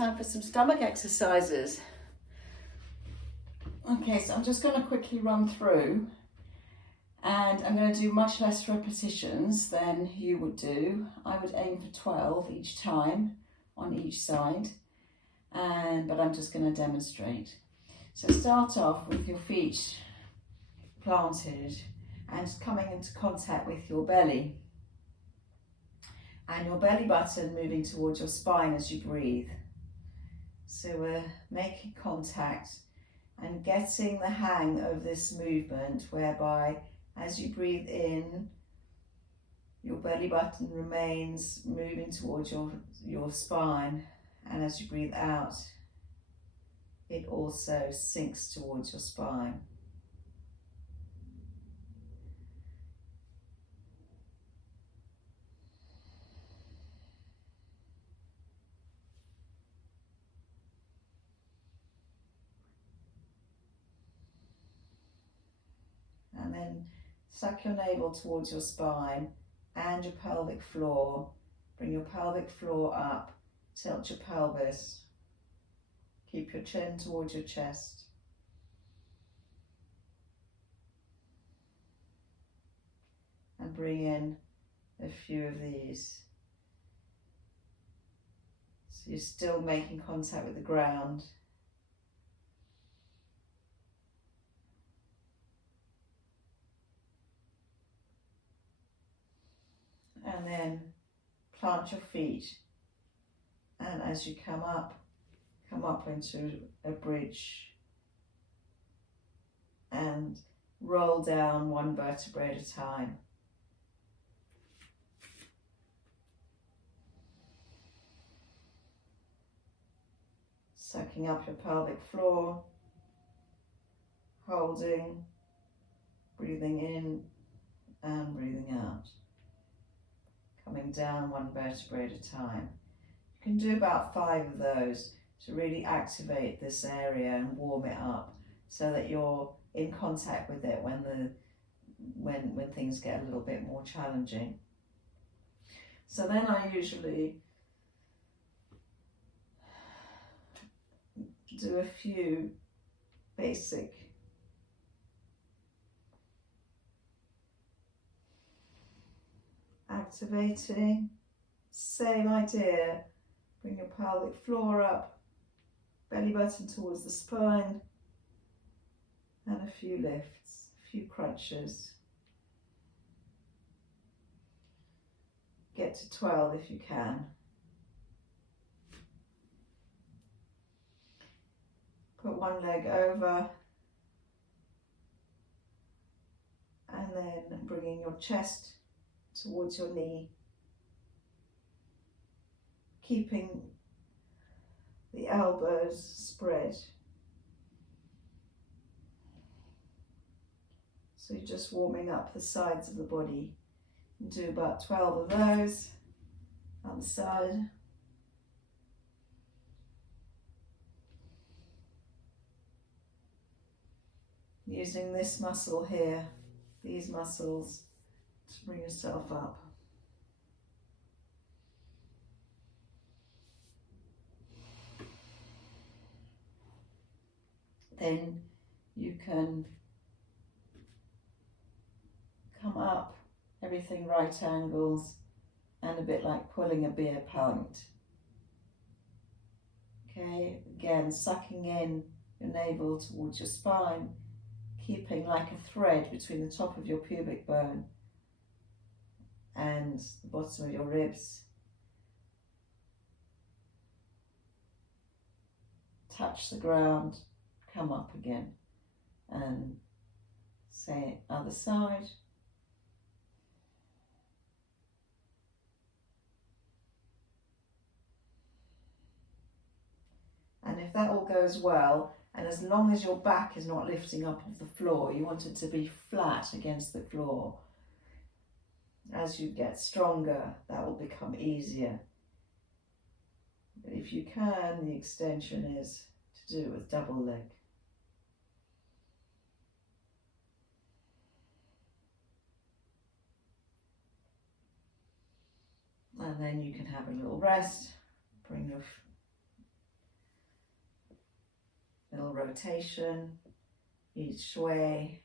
time for some stomach exercises. Okay, so I'm just going to quickly run through, and I'm going to do much less repetitions than you would do. I would aim for 12 each time on each side, but I'm just going to demonstrate. So start off with your feet planted and coming into contact with your belly, and your belly button moving towards your spine as you breathe. So we're making contact and getting the hang of this movement, whereby as you breathe in, your belly button remains moving towards your spine, and as you breathe out, it also sinks towards your spine. And then suck your navel towards your spine and your pelvic floor. Bring your pelvic floor up, tilt your pelvis. Keep your chin towards your chest. And bring in a few of these. So you're still making contact with the ground. And then plant your feet, and as you come up into a bridge and roll down one vertebrae at a time. Sucking up your pelvic floor, holding, breathing in and breathing out. Coming down one vertebrae at a time. You can do about 5 of those to really activate this area and warm it up, so that you're in contact with it when things get a little bit more challenging. So then I usually do a few basic activating, same idea. Bring your pelvic floor up, belly button towards the spine, and a few lifts, a few crunches. Get to 12 if you can. Put one leg over, and then bringing your chest towards your knee, keeping the elbows spread. So you're just warming up the sides of the body. And do about 12 of those on the side. Using this muscle here, these muscles, to bring yourself up. Then you can come up, everything right angles, and a bit like pulling a beer pint. Okay, again, sucking in your navel towards your spine, keeping like a thread between the top of your pubic bone and the bottom of your ribs. Touch the ground, come up again, and say other side. And if that all goes well, and as long as your back is not lifting up off the floor, you want it to be flat against the floor. As you get stronger, that will become easier. But if you can, the extension is to do it with double leg. And then you can have a little rest, bring your little rotation each way,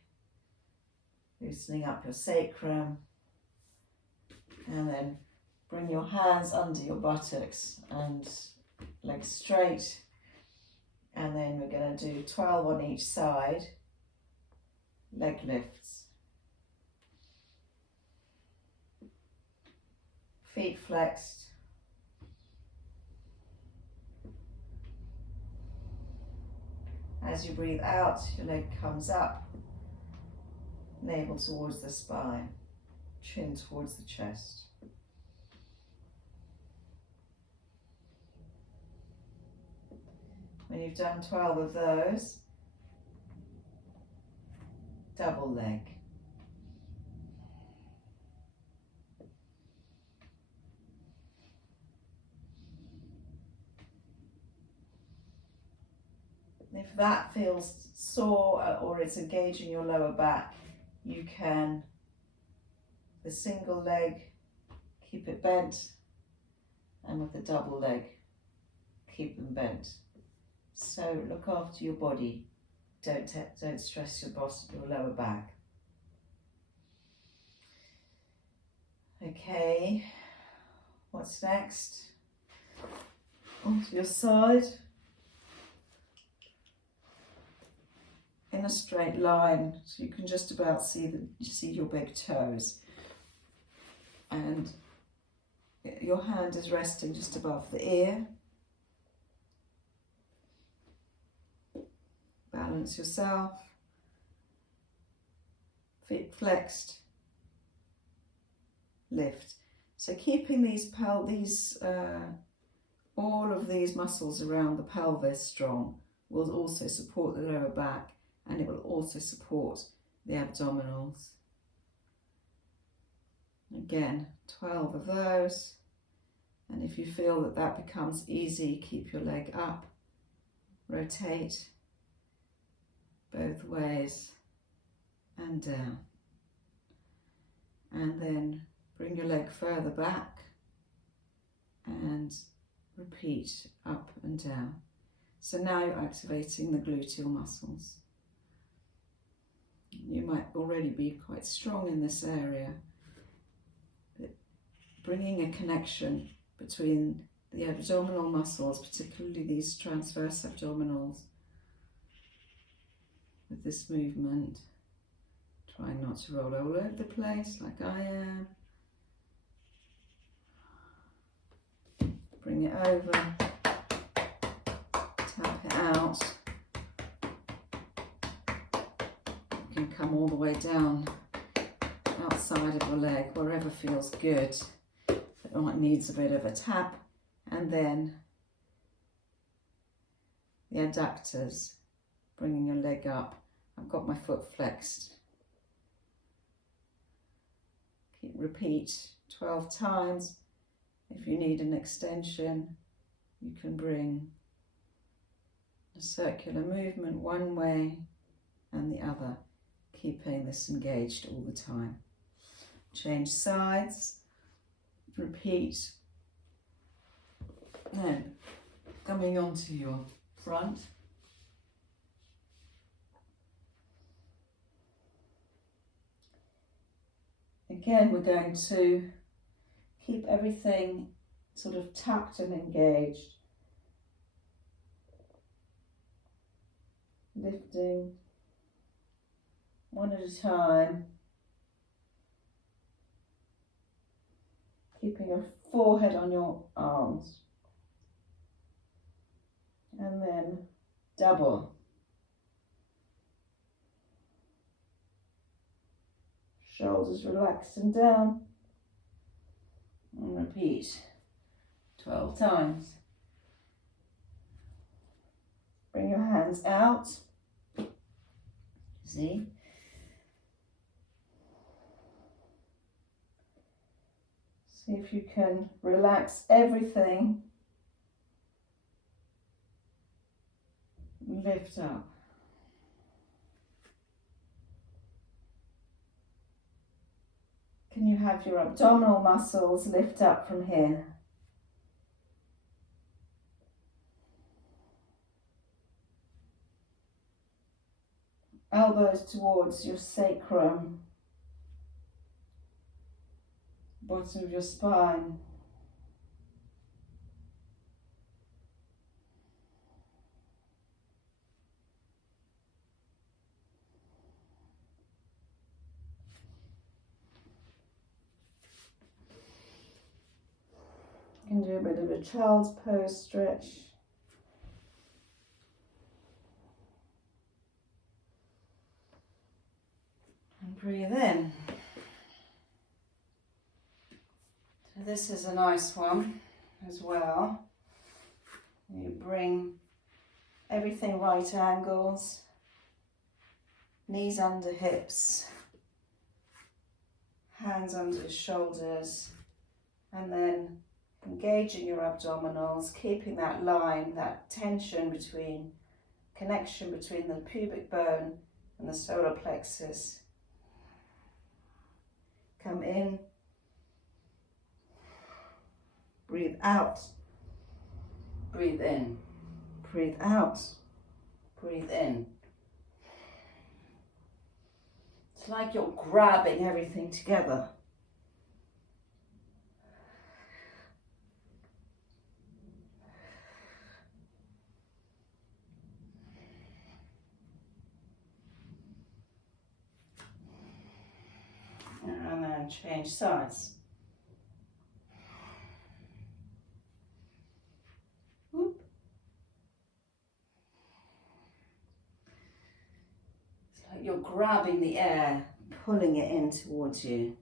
loosening up your sacrum, and then bring your hands under your buttocks and legs straight, and then we're going to do 12 on each side, leg lifts. Feet flexed. As you breathe out, your leg comes up, navel towards the spine, chin towards the chest. When you've done 12 of those, double leg. If that feels sore or it's engaging your lower back, you can, the single leg, keep it bent, and with the double leg, keep them bent. So look after your body. Don't stress your lower back. Okay, what's next? Onto your side. In a straight line, so you can just about see your big toes, and your hand is resting just above the ear. Balance yourself, feet flexed, lift. So keeping all of these muscles around the pelvis strong will also support the lower back, and it will also support the abdominals. Again, 12 of those. And if you feel that becomes easy, keep your leg up, rotate both ways and down. And then bring your leg further back and repeat up and down. So now you're activating the gluteal muscles. You might already be quite strong in this area, but bringing a connection between the abdominal muscles, particularly these transverse abdominals, with this movement. Try not to roll all over the place like I am. Bring it over, tap it out. You can come all the way down outside of your leg, wherever feels good. It needs a bit of a tap, and then the adductors, bringing your leg up. I've got my foot flexed. Repeat 12 times. If you need an extension, you can bring a circular movement one way and the other, keeping this engaged all the time. Change sides, repeat, then coming onto your front. Again, we're going to keep everything sort of tucked and engaged. Lifting one at a time. Keeping your forehead on your arms. And then double. Shoulders relaxed and down. And repeat 12 times. Bring your hands out. See? See if you can relax everything. Lift up. Can you have your abdominal muscles lift up from here? elbows towards your sacrum, bottom of your spine. You can do a bit of a child's pose stretch. And breathe in. So this is a nice one as well. You bring everything right angles, knees under hips, hands under your shoulders, and then engaging your abdominals, keeping that line, that tension between, connection between the pubic bone and the solar plexus. Come in, breathe out, breathe in, breathe out, breathe in. It's like you're grabbing everything together. And then change sides. Whoop. It's like you're grabbing the air, pulling it in towards you.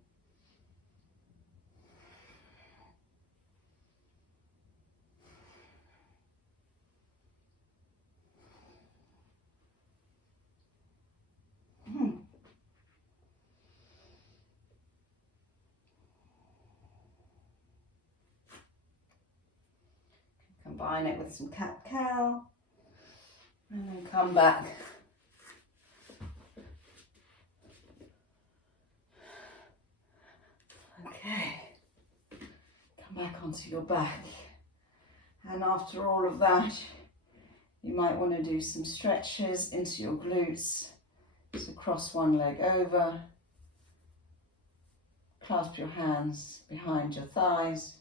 Combine it with some cat-cow, and then come back. Okay, come back onto your back. And after all of that, you might want to do some stretches into your glutes. So cross one leg over, clasp your hands behind your thighs.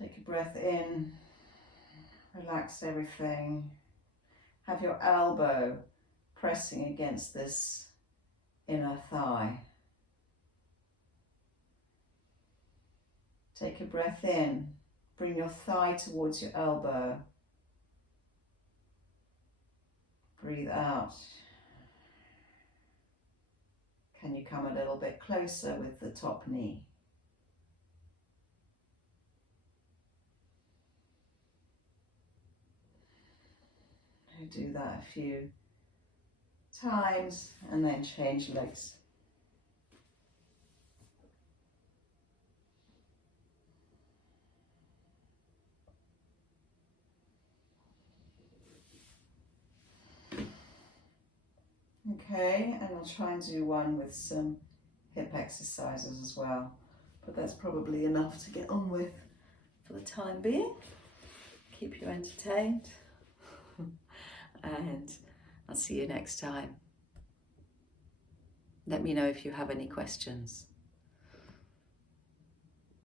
Take a breath in, relax everything. Have your elbow pressing against this inner thigh. Take a breath in, bring your thigh towards your elbow. Breathe out. Can you come a little bit closer with the top knee? Do that a few times and then change legs. Okay, and I'll try and do one with some hip exercises as well, but that's probably enough to get on with for the time being. Keep you entertained. And I'll see you next time. Let me know if you have any questions.